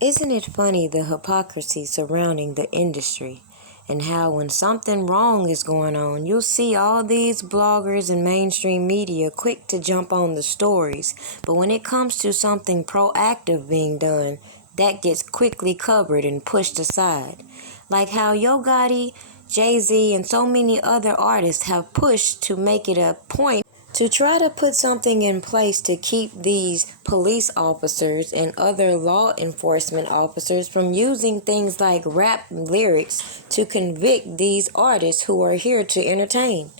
Isn't it funny the hypocrisy surrounding the industry and how when something wrong is going on, you'll see all these bloggers and mainstream media quick to jump on the stories, but when it comes to something proactive being done, that gets quickly covered and pushed aside. Like how Gotti, Jay-Z, and so many other artists have pushed to make it a point to try to put something in place to keep these police officers and other law enforcement officers from using things like rap lyrics to convict these artists who are here to entertain.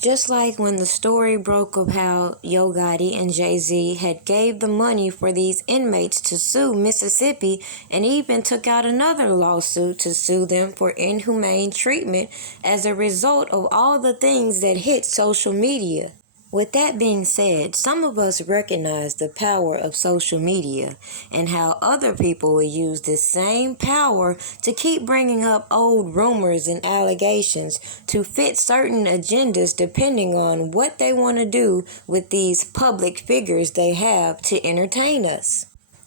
Just like when the story broke of how Yo Gotti and Jay-Z had gave the money for these inmates to sue Mississippi and even took out another lawsuit to sue them for inhumane treatment as a result of all the things that hit social media. With that being said, some of us recognize the power of social media and how other people will use this same power to keep bringing up old rumors and allegations to fit certain agendas depending on what they want to do with these public figures they have to entertain us.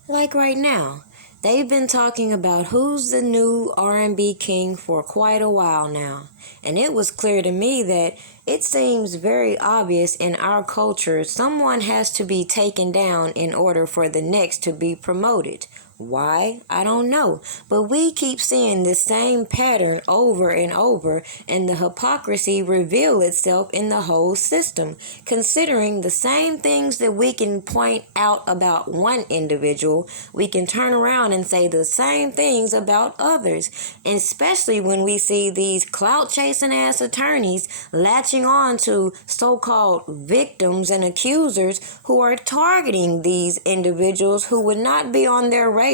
Like right now, they've been talking about who's the new R&B king for quite a while now, and it was clear to me that it seems very obvious in our culture someone has to be taken down in order for the next to be promoted. Why? I don't know. But we keep seeing the same pattern over and over, and the hypocrisy reveal itself in the whole system, considering the same things that we can point out about one individual, we can turn around and say the same things about others, and especially when we see these clout-chasing ass attorneys latching on to so-called victims and accusers who are targeting these individuals who would not be on their radar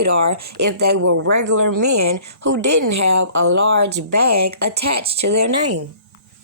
if they were regular men who didn't have a large bag attached to their name.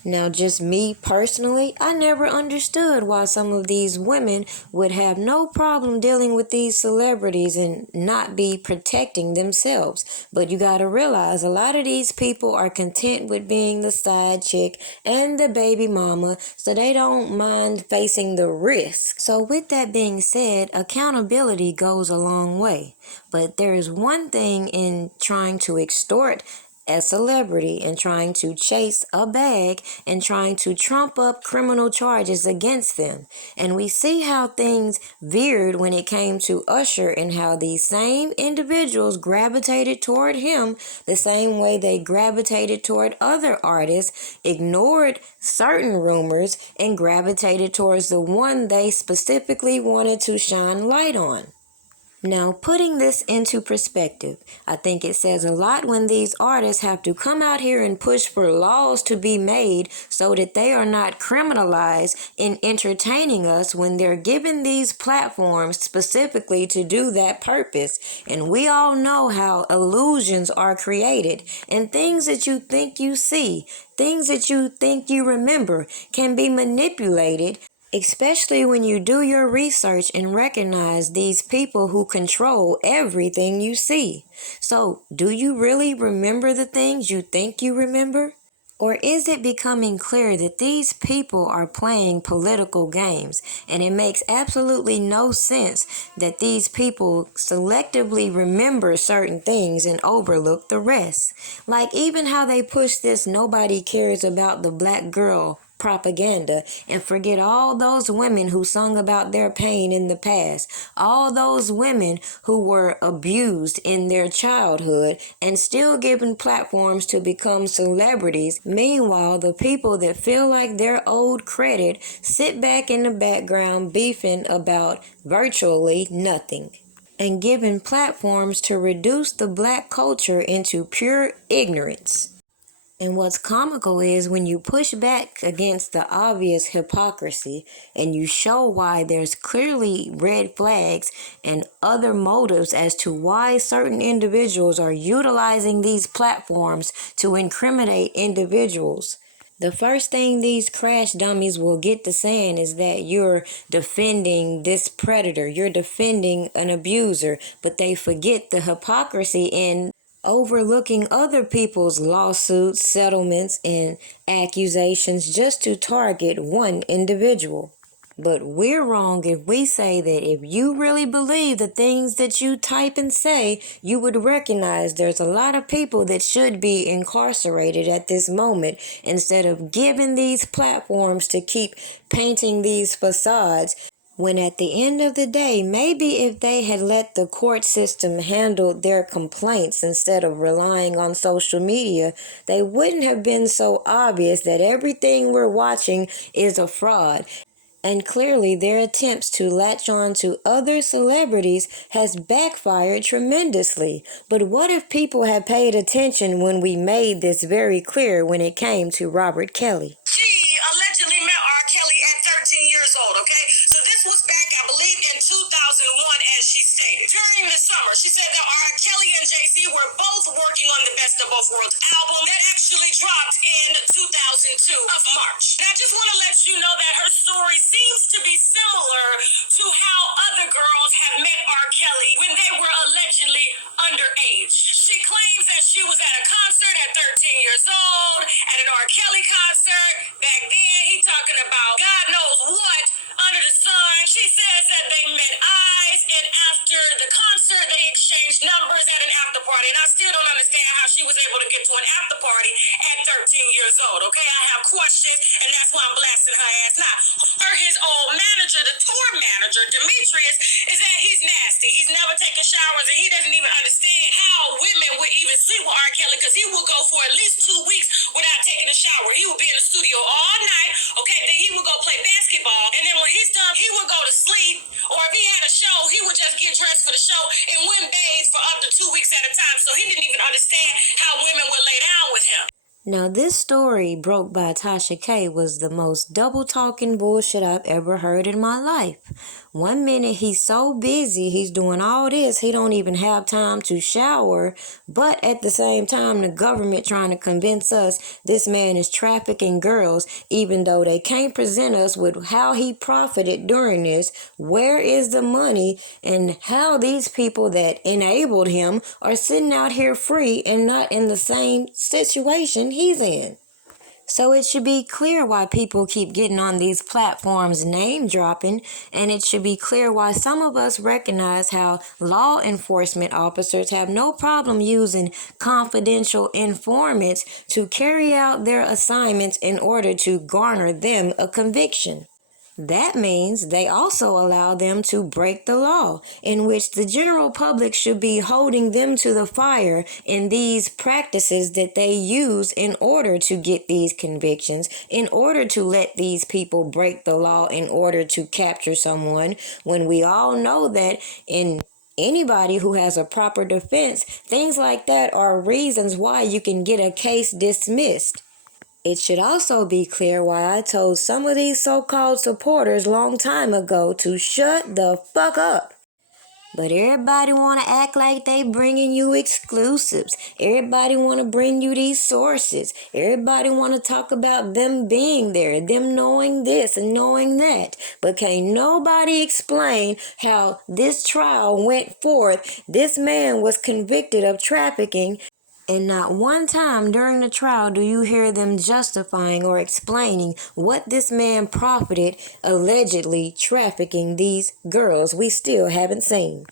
Now, just me personally, I never understood why some of these women would have no problem dealing with these celebrities and not be protecting themselves. But you gotta realize a lot of these people are content with being the side chick and the baby mama, so they don't mind facing the risk. So with that being said, accountability goes a long way. But there is one thing in trying to extort a celebrity and trying to chase a bag and trying to trump up criminal charges against them. And we see how things veered when it came to Usher and how these same individuals gravitated toward him the same way they gravitated toward other artists, ignored certain rumors, and gravitated towards the one they specifically wanted to shine light on. Now, putting this into perspective, I think it says a lot when these artists have to come out here and push for laws to be made so that they are not criminalized in entertaining us when they're given these platforms specifically to do that purpose. And we all know how illusions are created, and things that you think you see, things that you think you remember can be manipulated, especially when you do your research and recognize these people who control everything you see. So, do you really remember the things you think you remember? Or is it becoming clear that these people are playing political games, and it makes absolutely no sense that these people selectively remember certain things and overlook the rest? Like even how they push this nobody cares about the black girl propaganda and forget all those women who sung about their pain in the past, all those women who were abused in their childhood and still given platforms to become celebrities. Meanwhile, the people that feel like they're owed credit sit back in the background beefing about virtually nothing and given platforms to reduce the black culture into pure ignorance. And what's comical is when you push back against the obvious hypocrisy and you show why there's clearly red flags and other motives as to why certain individuals are utilizing these platforms to incriminate individuals. The first thing these crash dummies will get to saying is that you're defending this predator, you're defending an abuser, but they forget the hypocrisy in overlooking other people's lawsuits, settlements, and accusations just to target one individual. But we're wrong if we say that if you really believe the things that you type and say, you would recognize there's a lot of people that should be incarcerated at this moment instead of giving these platforms to keep painting these facades. When at the end of the day, maybe if they had let the court system handle their complaints instead of relying on social media, they wouldn't have been so obvious that everything we're watching is a fraud. And clearly their attempts to latch on to other celebrities has backfired tremendously. But what if people had paid attention when we made this very clear when it came to Robert Kelly? She allegedly met R. Kelly at 13 years old, okay? So this was back, I believe, in 2001, as she stated. During the summer, she said that R. Kelly and Jay-Z were both working on the Best of Both Worlds album that actually dropped in 2002 of March. Now, I just want to let you know that her story seems to be similar to how other girls have met R. Kelly when they were allegedly underage. She claims that she was at a concert at 13 years old, at an R. Kelly concert. Back then, he talking about God knows what under the sun. She says that they met eyes, and after the concert, they exchanged numbers at an after party. And I still don't understand how she was able to get to an after party at 13 years old, okay? I have questions, and that's why I'm blasting her ass. Now, his old manager, the tour manager, Demetrius, is that he's nasty. He's never taken showers, and he doesn't even understand how women would even sleep with R. Kelly, because he will go for at least 2 weeks without taking a shower. He would be in the studio all night, okay? Then he would go play basketball, and then when he's done, he would go to sleep, or if he had a show, he would just get dressed for the show and wouldn't bathe for up to 2 weeks at a time. So he didn't even understand how women would lay down with him. Now, this story broke by Tasha K was the most double-talking bullshit I've ever heard in my life. One minute he's so busy, he's doing all this, he don't even have time to shower, but at the same time, the government trying to convince us this man is trafficking girls, even though they can't present us with how he profited during this, where is the money, and how these people that enabled him are sitting out here free and not in the same situation he's in. So it should be clear why people keep getting on these platforms name dropping, and it should be clear why some of us recognize how law enforcement officers have no problem using confidential informants to carry out their assignments in order to garner them a conviction. That means they also allow them to break the law, in which the general public should be holding them to the fire in these practices that they use in order to get these convictions, in order to let these people break the law in order to capture someone, when we all know that in anybody who has a proper defense, things like that are reasons why you can get a case dismissed. It should also be clear why I told some of these so-called supporters long time ago to shut the fuck up. But everybody want to act like they bringing you exclusives. Everybody want to bring you these sources. Everybody want to talk about them being there, them knowing this and knowing that. But can't nobody explain how this trial went forth. This man was convicted of trafficking, and not one time during the trial do you hear them justifying or explaining what this man profited allegedly trafficking these girls. We still haven't seen.